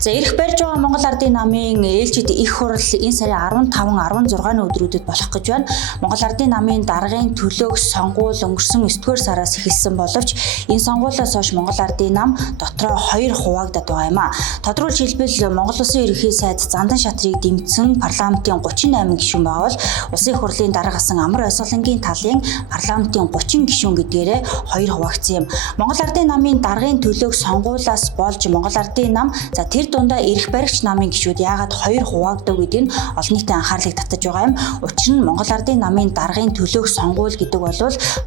За ирэх барьж байгаа Монгол Ардын намын ээлжид их хурал энэ сарын 15, 16-ны өдрүүдэд болох гэж байна. Монгол Ардын намын даргын төлөөх сонгуул өнгөрсөн 9-р сараас эхэлсэн боловч энэ сонгуулиас хойш Монгол Ардын нам дотроо 2 хуваагдаад байгаа юм а. Тодорхойлж хэлбэл Монгол Улсын ерөнхий сайд Зандан шатрыг дэмжсэн парламентын 38 гишүүн байвал Улсын их хурлын дарга асан Амар Баясгалангийн талын парламентын 30 гишүүн гэдгээрээ 2 хуваагдсан юм. Монгол Ардын намын даргын төлөөх сонгуулиас болж Монгол Ардын нам за тэр дундаа ирэх баригч намын гишүүд яагаад 2 хуваагдав гэдэг нь олон нийтийн анхаарлыг татаж байгаа юм. Учир нь Монгол Ардын намын даргын төлөөх сонгуул гэдэг бол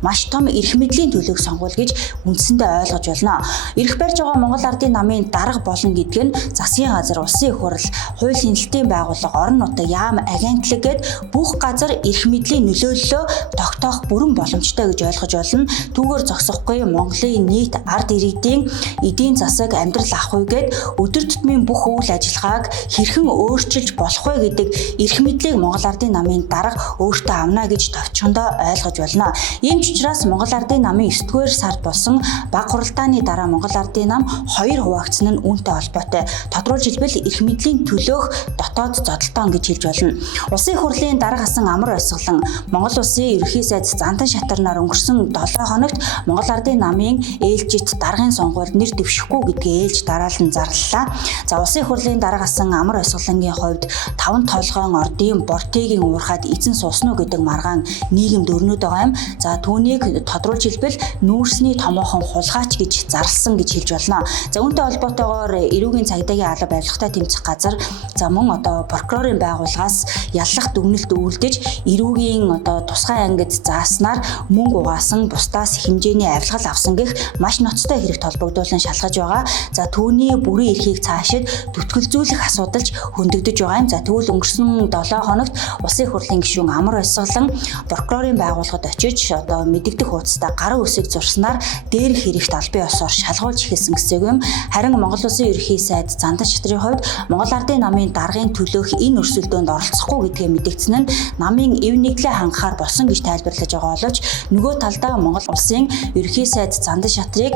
маш том эрх мэдлийн төлөөх сонгуул гэж үндсэндээ ойлгож байна. Ирэх барьж байгаа Монгол Ардын намын дарга болно гэдэг нь засгийн газар, улсын их хурал, хууль хяналтын байгууллага, орон нутаг, яам, агентлаг гэд бүх газар эрх мэдлийн нөлөөллөө тогтоох бүрэн боломжтой гэж ойлгож болно. Түүгээр зогсохгүй Монголын нийт ард иргэдийн эдийн засаг, амьдрал ах үгээд өдөр тутмын бүх үйл ажиллагааг хэрхэн өөрчилж болох вэ гэдэг эрх мэдлийг Монгол Ардын намын дарга өөртөө авна гэж товчхондоо ойлгож байна. Ийм ч учраас Монгол Ардын намын 9-р сард болсон баг хуралдааны дараа Монгол Ардын нам 2 хуваагдсан нь үүнтэй холбоотой. Тодорхойлж хэлбэл эрх мэдлийн төлөөх дотоод зодолтон гэж хэлж болно. Улсын их хурлын дарга асан Амар Баясгалан Монгол Улсын ерөнхий сайд Зандан шатарнаар өнгөрсөн 7 хоногт Монгол Ардын намын ээлжит даргын сонгуульд нэр дэвшихгүй гэдгээ ээлж дараалан зарлалаа. За улсын их хурлын дарга асан Амар Баясгалангийн хувьд 5 толгойн ордын бортыгийн уурхад эзэн суусан уу гэдэг маргаан нийгэмд өрнөд байгаа юм. За түүнийг тодруулж хэлбэл нүүрсний томоохон хулгайч гэж зарлсан гэж хэлж болно. За үүнтэй холбоотойгоор эрүүгийн цагдаагийн алба барилгатай тэмцэх газар за мөн прокурорын байгууллагаас яллах дүгнэлт үйлдэж эрүүгийн тусгай ангид зааснаар мөнгө угаасан бусдаас хэмжээний авилгал авсан гэх маш ноцтой хэрэгт холбогдуулан шалгаж байгаа. За түүний бүрэн эрхийг цаашид түтгэлзүүлэх асуудалж хөндөгдөж байгаа юм. За тэгвэл өнгөрсөн 7 хоногт улсын их хурлын гишүүн Амар Баясгалан прокурорын байгууллагад очиж мэдэгдэх хуудастай гарын үсэг зурснаар дээрх хэрэгт албан ёсоор шалгуулж эхэлсэн гэсэн юм. Харин Монгол Улсын ерөнхий сайд Зандан шатрын хувьд Монгол Ардын намын даргын төлөөх энэ өрсөлдөөнд оролцохгүй гэдгээ мэдэгдсэн нь намын эв нийтлээ хангахаар болсон гэж тайлбарлаж байгаа боловч нөгөө талдаа Монгол Улсын ерөнхий сайд Зандан шатрыг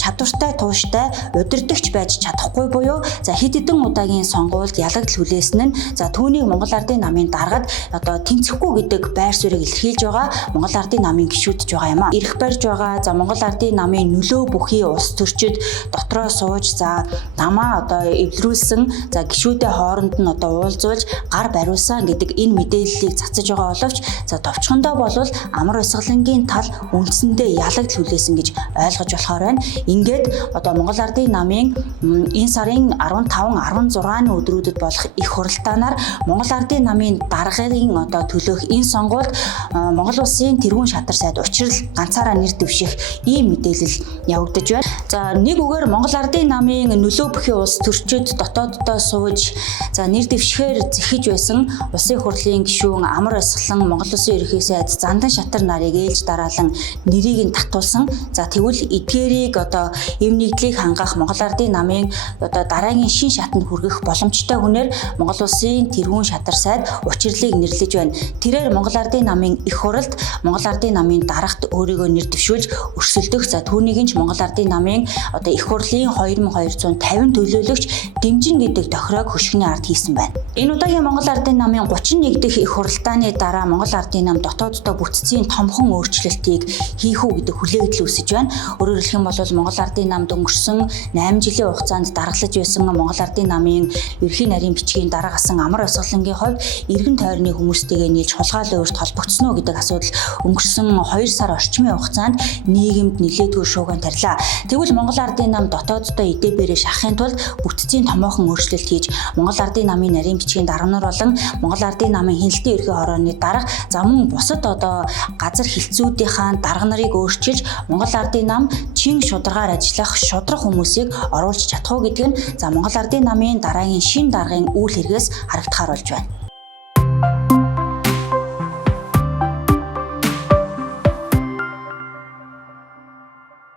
чадвартай, тууштай, удирдагч байж чадахгүй буюу за хэд хэдэн удаагийн сонгуульд ялагдл хүлээсэн нь за түүнийг Монгол Ардын намын даргад тэнцэхгүй гэдэг байр суурийг илэрхийлж байгаа Монгол Ардын намын гишүүдж байгаа юм а. Ирэх барьж байгаа за Монгол Ардын намын нөлөө бүхий улс төрчид дотроо сууж за намаа эвлэрүүлсэн за гишүүдээ хооронд нь уулзуулж гар бариулсан гэдэг энэ мэдээллийг цацаж байгаа боловч за товчхондоо болвол Амар Баясгалангийн тал үндсэндээ ялагдл хүлээсэн гэж ойлгож болохоор байна. Ингээд Монгол Ардын намын энэ сарын 15, 16-ны өдрүүдэд болох их хуралдаанаар Монгол Ардын намын даргын төлөөх энэ сонгуульд Монгол Улсын тэргүүн шатар сайд учрал ганцаараа нэр дэвших ийм мэдээлэл явагдаж байна. За нэг үгээр Монгол Ардын намын нөлөө бүхий улс төрчид дотооддоо сууж за нэр дэвшихээр зэхэж байсан улсын их хурлын гишүүн Амар Баясгалан Монгол Улсын ерөнхий сайд Зандан шатар нарыг ээлж дараалан нэрийг нь татуулсан. За тэгвэл эдгээрийг эв нийтлийг хангах Монгол Ардын намын дараагийн шин шатанд хүргэх боломжтой хүнээр Монгол Улсын тэргүүн шатар сайд учрлыг нэрлэж байна. Тэрээр Монгол Ардын намын их хуралд Монгол Ардын намын дарагт өөрийгөө нэр дэвшүүлж өрсөлдөх за түүнийг нь Монгол Ардын намын их хурлын 2250 төлөөлөгч дэмжин гэдэг тохироог хөшгөний ард хийсэн байна. Энэ удаагийн Монгол Ардын намын 31 дахь их хуралдааны дараа Монгол Ардын нам дотооддоо бүтцийн томхон өөрчлөлтийг хийх үү гэдэг хүлээгдэл үүсэж байна. Өөрөөр хэлэх юм бол Монгол Ардын намд өнгөрсөн 8 жилийн хугацаанд даргалж байсан Монгол Ардын намын ерхий нарийн бичгийн дарга асан Амар Баясгалангийн хувьд эргэн тойрны хүмүүстэйгээ нийлж хулгайлан өөрт холбогдсон уу гэдэг асуудал өнгөрсөн 2 сар орчмын хугацаанд нийгэмд нэлээдгүй шуугиан тарьлаа. Тэгвэл Монгол Ардын нам дотооддоо эдээбэрээ шахахын тулд бүтцийн томоохон өөрчлөлт хийж Монгол Ардын намын нарийн бичгийн дарганар болон Монгол Ардын намын хяналтын ерхий хорооны дарга за мөн бусад газар хилцүүдийнхаа дарга нарыг өөрчилж Монгол Ардын нам чин шударгаар ажиллах шудраг хүмүүсийг оруулж чадах уу гэдэг нь за Монгол Ардын намын дараагийн шин даргын үйл хэрэгээс харагдахаар болж байна.